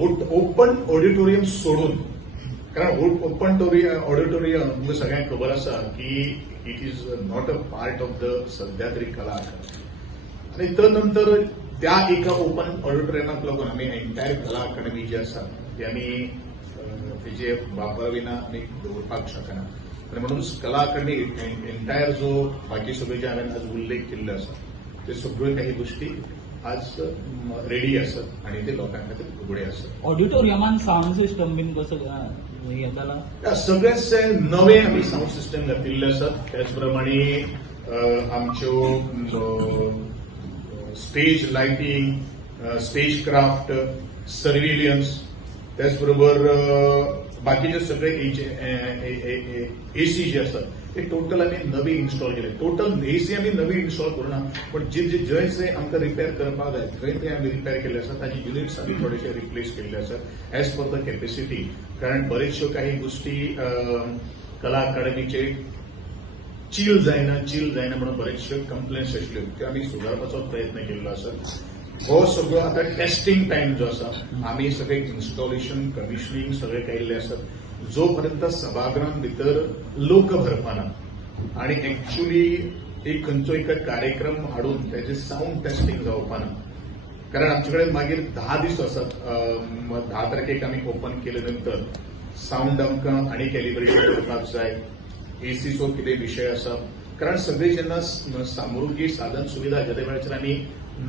Open auditorium सोडून, कारण open auditorium तुमकां सगळ्यांक खबर आसा की it is not a part of the सध्या तरी कला अकादमी. आणि नंतर त्या एका ओपन ऑडिटोरियमाक लागून आम्ही एंटायर कला अकादमी जी आसा ती आम्ही तेजे वापरविना आमी दवरपाक शकना. आणि म्हणून कला अकादमी एंटायर जो बाकी सगळे जे हांवें आज उल्लेख केल्लो आसा ते सगळ्यो काही गोष्टी आज रेडी असत आणि ते लोकां खातीर उगडे असत. ऑडिटोरियमान साऊंड सिस्टम बीन कसं येताला सगळेच नवे आम्ही साऊंड सिस्टम घातिल्ले असत. त्याचप्रमाणे आमच्यो स्टेज लायटिंग, स्टेज क्राफ्ट, सर्व्हिलियन्स, त्याचबरोबर बाकीचे सगळे एसी जे असतात ते टोटल आम्ही नवी इन्स्टॉल केले. टोटल एसी आम्ही नवी इन्स्टॉल करूना, पण जंय आमकां रिपेअर करपाक जाय थंय ते आम्ही रिपेअर केले असतात. ताजी युनिट्स आम्ही थोडेशे रिप्लेस केल्ले असतात एज पर द कॅपॅसिटी. कारण बरेचश्यो काही गोष्टी कला अकादमीचे चील जायना म्हणून बरेचश्यो कंप्लेंट्स आशिल्ल्यो त्यो आम्ही सुदारपाचो प्रयत्न केल्लो आसा. हो सगळो आता टेस्टिंग टाइम जो आसा आम्ही सगळे इन्स्टॉलेशन कमिशनिंग सगळे केल्ले असत. जोपर्यंत सभागृहां भितर लोक भरपाना आणि एक्च्युअली एक खंयचो एक कार्यक्रम हाडून त्याचे साऊंड टेस्टिंग जावपाना. कारण आमचे कडेन मागीर 10 दीस आसात. 10 तारखेक आमी ओपन केले नंतर साऊंड आमकां आनी कॅलिब्रेशन करपाक जाय. एसीचो कितें विशय आसा, कारण सगळे जेन्ना सामुग्री साधन सुविधा ज्या वेळाचेर आमी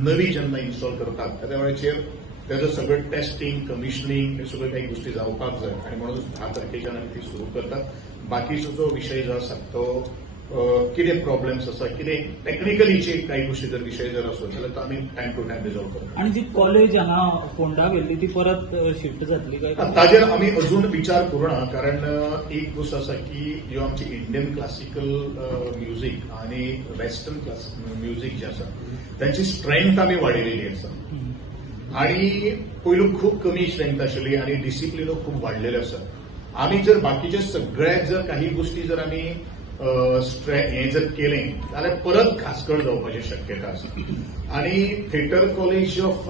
नवी जेन्ना इन्स्टॉल करतात त्या वेळाचेर त्याचं सगळं टेस्टिंग कमिशनिंग हे सगळ्यो काही गोष्टी जावपाक जाय आणि म्हणून 10 तारखेच्यान आमी ती सुरू करतात. बाकीचो जो विशय जो आसा तो कितें प्रॉब्लेम्स आसा, कितें टेक्निकलीचे काही गोष्टी जर विशय जर आसत जाल्यार तो आमी टायम टू टायम रिझॉल्व करतात. आणि जी कॉलेज हांगा फोंडा गेल्ली ती परत शिफ्ट जातली काय? ताजेर आमी अजून विचार करूना. कारण एक गोष्ट आसा की ह्यो आमची इंडियन क्लासिकल म्युझिक आणि वेस्टर्न म्युझिक जे आसा त्यांची स्ट्रेंथ आमी वाडयलेली आसा. आणि पयलू खूप कमी स्ट्रेंथ आशिल्ली आणि डिसिप्लिनो खूप वाडलेले आसा. आमी जर बाकीचे सगळ्याक जर काही गोष्टी जर आमी हे जर केलें जाल्यार परत खासकळ जावपाची शक्यता आसा. आणि थिएटर कॉलेज ऑफ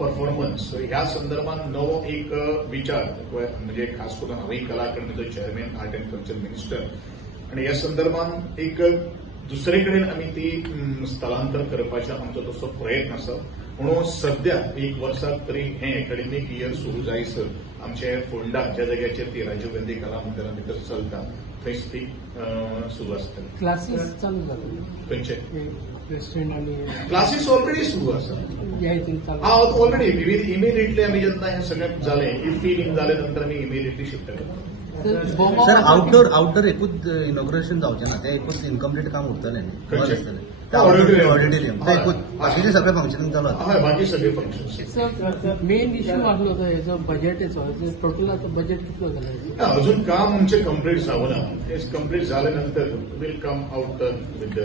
परफॉर्मन्स ह्या संदर्भात नवो एक विचार म्हणजे खास करून हांवें कला अकादमीचो chairman art and culture minister आणि ह्या संदर्भात एक दुसरे कडेन आमी ती स्थलांतर करपाचो आमचो तसो प्रयत्न आसा. म्हणून सध्या 1 वर्साक तरी हे अकॅडमीक इयर सुरू जायसर आमचे फोंडा ज्या जाग्याचेर ती राजीव गांधी कला मंदिरा भितर चलता थंयच ती सुरू आसतली. क्लासेस चालू जातले खंयचे वेस्टर्न आणि क्लासीस ऑलरेडी सुरू आसा. ह्या हितून चालू ऑलरेडी इमिडिएटली आमी जेन्ना हे सगळें जालें फिलिंग जाले नंतर आमी इमिडिएटली शिफ्ट करता. सर आउटडोर एकूच इनॉग्रेशन जावचें ना, ते एकूच इनकम्प्लीट काम उरतलें न्ही ऑडिटोरियम ते एकूच बाकीचे सगळे फंक्शनिंग चालू आसा. हय बाकी सगळे फंक्शन्स. मेन इश्यू आसलो तो हेजो बजेटाचो टोटल आता बजेट कितलो जाला? अजून काम आमचे कम्प्लीट जावना. ते कम्प्लीट झाले नंतर विल कम आउट विथ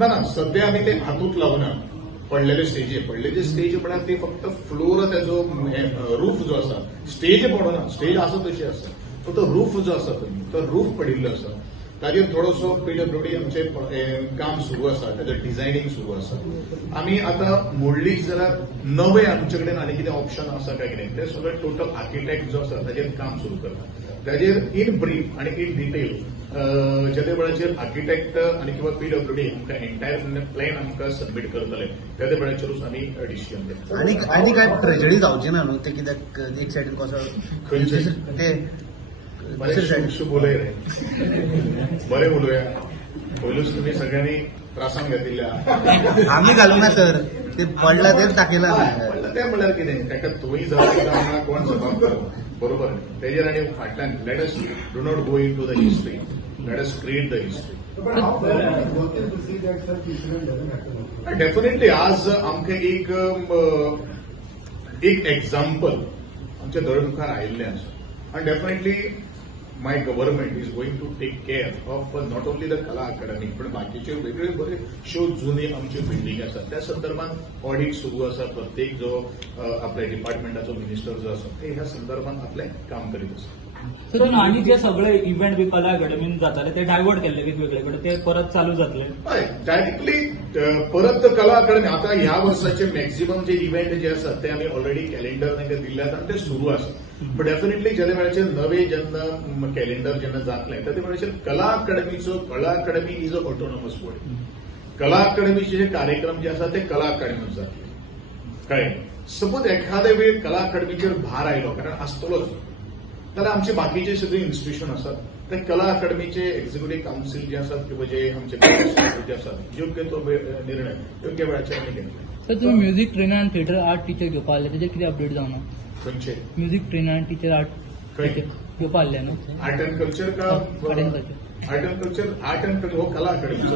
ना सध्या आम्ही ते हातूंत लावना. पडलेले स्टेज म्हळ्यार ते फक्त फ्लोर त्याचो रूफ जो आसा स्टेज पडना. स्टेज आसा तशी आसा फक्त रूफ जो आसा तो रूफ पडिल्लो आसा. ताजेर थोडोसो PWD आमचे काम सुरू आसा, ताजेर डिझायनिंग सुरू आसा. आमी आतां मोडलीच जाल्यार नवे आमचे कडेन आनी कितें ऑप्शन आसा काय कितें ते सगळें टोटल आर्किटेक्ट जो आसा ताजेर काम सुरू करता. ताजेर इन ब्रीफ आणि इन डिटेल ज्या वेळाचेर आर्किटेक्ट आणि किंवा PWD आमकां एंटायर प्लॅन आमकां सबमीट करतले त्या वेळाचेरूच आमी डिसिजन घेतले. आनी काय ट्रेजडी जावची ना न्हू ते कित्याक एक सायडीन कसो ते बोलय रे बरे उलोवया. पयलूच तुम्ही सगळ्यांनी त्रासान घातिल्ल्या. आम्ही घालूं ना सर, ते पडला तेच दाखयला पडला ते म्हणल्यार कितें ताका तोय जबाबदार कोण जबाबदार बरोबर. तेजेर आनी फाटल्यान let us do not go into the history, let us create the history. Definitely आज आमकां एक एक्झाम्पल आमच्या दोळे मुखार आयिल्लें आसा. आणि definitely my government is going to take care of not only the Kala Academy पण बाकीचे वेगळे बरे शो जुने आमचे बिल्डींग आसात त्या संदर्भात ऑडिट सुरू आसा. प्रत्येक जो आपल्या डिपार्टमेंटाचो मिनिस्टर जो आसा ते ह्या संदर्भात आपले काम करीत आसा. तर आनी जे सगळे इव्हेंट बी कला अकॅडमीन जाताले ते डायवर्ट केल्ले वेगवेगळे कडेन ते परत चालू जातले. हय डायरेक्टली परत कला अकादमी आता ह्या वर्साचे मॅक्झिमम जे इव्हेंट जे आसात ते आमी ऑलरेडी कॅलेंडर तांकां दिल्ल्यात आनी ते सुरू आसात. बट डेफिनेटली जे वेळाचेर नवे जेन्ना कॅलेंडर जेन्ना जातलें त्या वेळाचेर कला अकादमी इज अ ऑटोनॉमस बॉडी. कला अकादमीचे जे कार्यक्रम जे आसात ते कला अकादमीत जातले. कळ्ळें. सपोज एखाद्या वेळ कला अकादमीचेर भार आयलो कारण आसतलोच जाल्यार आमचे बाकीचे सगळे इन्स्टिट्यूशन आसात ते कला अकादमीचे एक्झिक्युटिव्ह काउन्सिल जे आसात किंवा जे आमचे जे आसात योग्य तो निर्णय योग्य वेळाचेर आमी घेतले. सर तुम्ही म्युझिक ट्रेनर आणि थिएटर आर्ट टीचर घेवपा आले तेजेर कितें अपडेट जावना? खंयचे म्युझिक ट्रेनर आणि टीचर आर्ट खंय? घेवपा आले न्हू? आर्ट अँड कल्चर का art and culture. Art and culture हो कला अकादमीचो